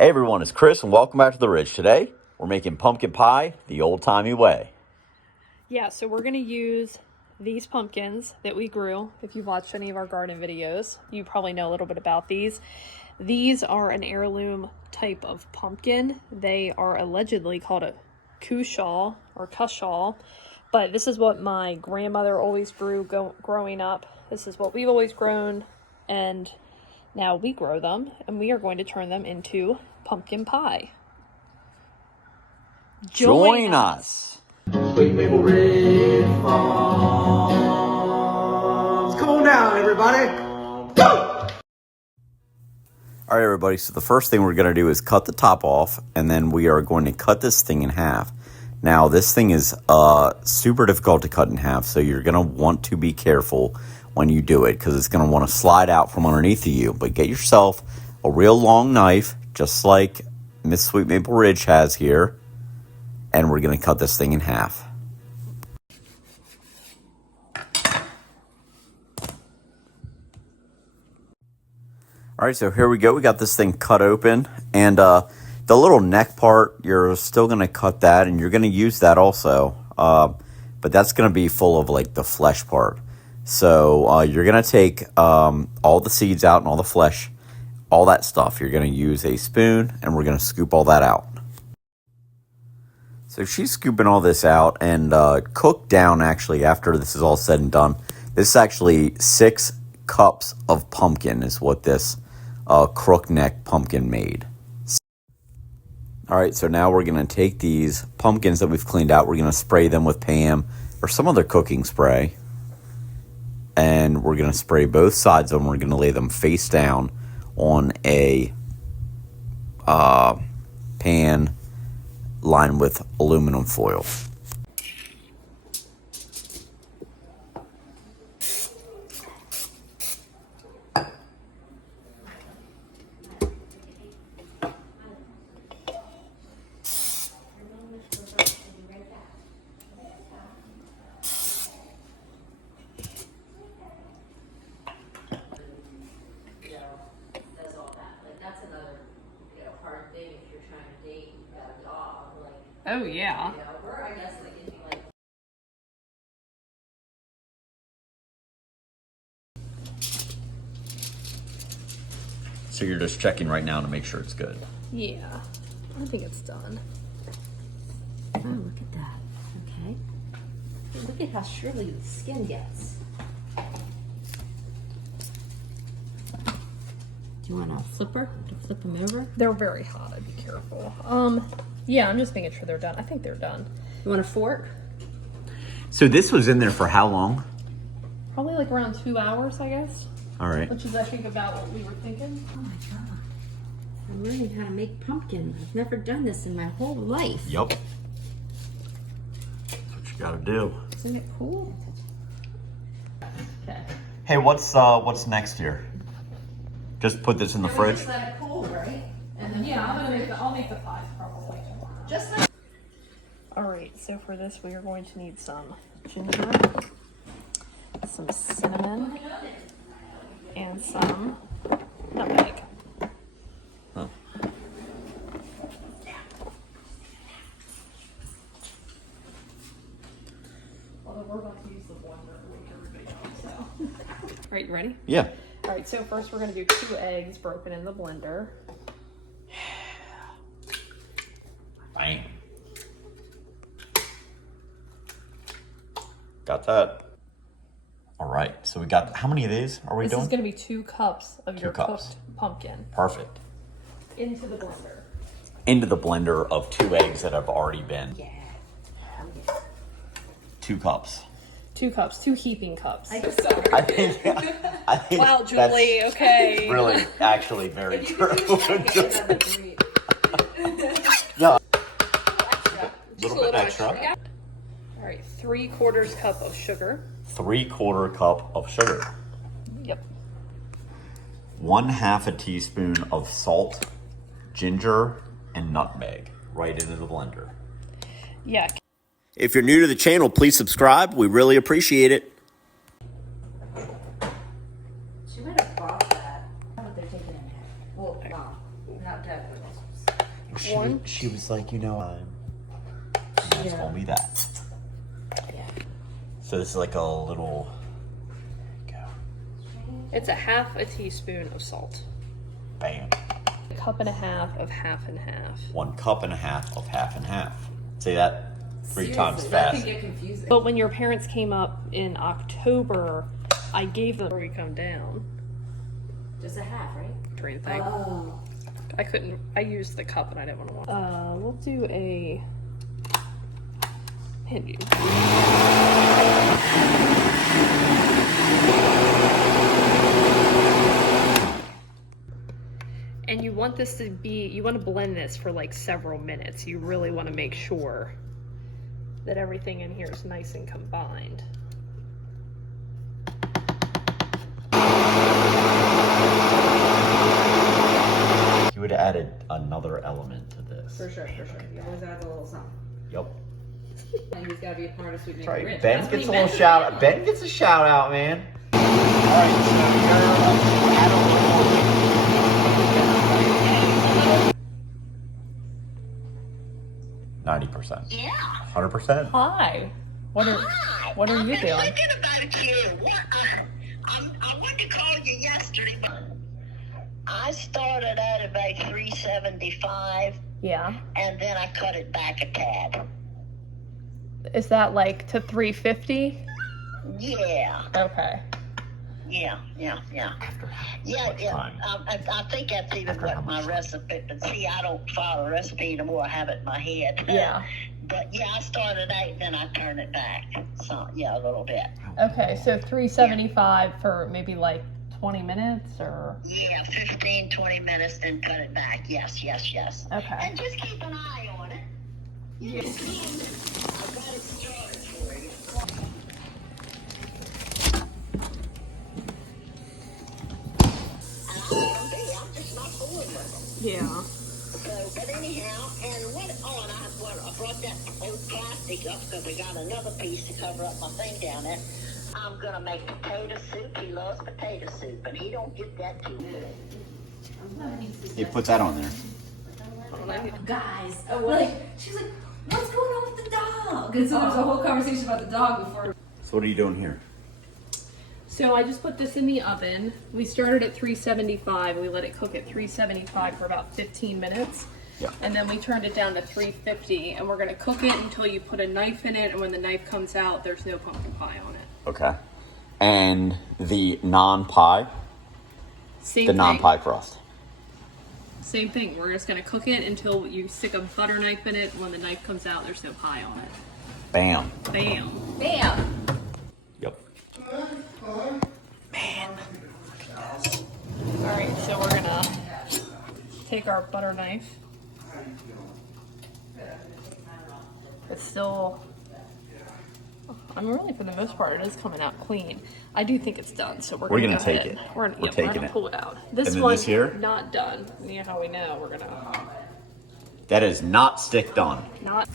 Hey everyone, it's Chris and welcome back to the Ridge. Today, we're making pumpkin pie the old-timey way. Yeah, so we're going to use these pumpkins that we grew. If you've watched any of our garden videos, you probably know a little bit about these. These are an heirloom type of pumpkin. They are allegedly called a cushaw or cushaw, but this is what my grandmother always grew growing up. This is what we've always grown, and now we grow them, and we are going to turn them into pumpkin pie. Join us! Sweet Maple Ridge Farms. Come on down, everybody. Go! All right, everybody, so the first thing we're going to do is cut the top off, and then we are going to cut this thing in half. Now, this thing is super difficult to cut in half, so you're going to want to be careful when you do it, because it's going to want to slide out from underneath of you. But get yourself a real long knife, just like Miss Sweet Maple Ridge has here, and we're going to cut this thing in half. All right, so here we go. We got this thing cut open, and the little neck part, you're still going to cut that, and you're going to use that also, but that's going to be full of like the flesh part. So you're going to take all the seeds out and all the flesh, all that stuff. You're going to use a spoon, and we're going to scoop all that out. So she's scooping all this out, and cooked down, actually, after this is all said and done. This is actually 6 cups of pumpkin is what this crook neck pumpkin made. All right, so now we're going to take these pumpkins that we've cleaned out. We're going to spray them with Pam or some other cooking spray. And we're going to spray both sides of them. We're going to lay them face down on a pan lined with aluminum foil. Oh, yeah. So you're just checking right now to make sure it's good. Yeah, I think it's done. Oh, look at that. Okay. Look at how surely the skin gets. Do you want a flipper to flip them over? They're very hot, I'd be careful. Yeah, I'm just making sure they're done. I think they're done. You want a fork? So this was in there for how long? Probably like around 2 hours, I guess. All right. Which is, I think, about what we were thinking. Oh my god. I'm learning how to make pumpkin. I've never done this in my whole life. Yep. That's what you gotta do. Isn't it cool? Okay. Hey, what's next here? Just put this in the fridge. Just let it cool, right? And then Yeah, I'll make the pies probably. just like Alright, so for this we are going to need some ginger, some cinnamon, and some nutmeg. Oh. Although we're going to use the blender to wake everybody up, so. Alright, you ready? Yeah. Alright, so first we're going to do 2 eggs broken in the blender. Bang. Got that. All right. So we got, how many of these are we This doing? is going to be 2 cups of 2 your cups. cooked pumpkin Perfect. into the blender. Into the blender of 2 eggs that have already been. yeah. 2 cups. 2 cups, 2 heaping cups. I think Wow, Julie, okay. really actually very true. Yeah. Little bit extra. All right, 3/4 cup of sugar. 3/4 cup of sugar. Yep. 1/2 a teaspoon of salt, ginger, and nutmeg right into the blender. Yeah. If you're new to the channel, please subscribe. We really appreciate it. She might have bought that. What they're taking in there. Well, no, not that. She was like, and that's gonna be that. Yeah. So this is like a little. It's a half a teaspoon of salt. Bam. A cup and a half of half and half. 1 cup and a half of half and half. Say that 3 times That fast. could get confusing. But when your parents came up in October, I gave them before we come down. Just a half, right? Train thing. Oh. I used the cup and I didn't want to watch. We'll do a hand. And you want this to be, you want to blend this for like several minutes. You really want to make sure that everything in here is nice and combined. You would have added another element to this. For sure. You always add a little something. Yep. And he's got to be a part of Sweet Maker Right. Rich. Ben That's gets a what he little meant. shout out. Ben gets a shout out, man. Alright, so add a little 90%. Yeah. 100%. Hi. What are Hi. you I've been doing? thinking about you. I wanted to call you yesterday, but I started at about 375, Yeah. and then I cut it back a tad. Is that like to 350? Yeah, Okay. yeah. After how Yeah, much yeah. time? I think that's even After how what my much? recipe. But see, I don't follow a recipe anymore. I have it in my head. Yeah. But yeah, I started out, then I turned it back. So yeah, a little bit. Okay, so 375 for maybe like 20 minutes or? Yeah, 15, 20 minutes, then cut it back. Yes. Okay. And just keep an eye on it. Yeah. I got it started for you. I'm just not fooling with them. Yeah. So, but anyhow, and I brought that old plastic up because I got another piece to cover up my thing down there. I'm going to make potato soup. He loves potato soup, and he don't get that too good. He put that on there. Guys, she's like, what's going on with the dog? And so there was a whole conversation about the dog before. So what are you doing here? So I just put this in the oven. We started at 375. We let it cook at 375 for about 15 minutes. Yeah. And then we turned it down to 350. And we're going to cook it until you put a knife in it. And when the knife comes out, there's no pumpkin pie on it. Okay. And the non-pie? Same The thing. non-pie crust. Same thing. We're just going to cook it until you stick a butter knife in it. When the knife comes out, there's no pie on it. Bam. Bam. Bam! Yep. All right, so we're going to take our butter knife. It's still, I mean, really for the most part, it is coming out clean. I do think it's done, so we're We're gonna gonna go take ahead. it. We're taking gonna it. pull it out. This And then one's this here? not done. You know how we know we're gonna That is not stick done. not.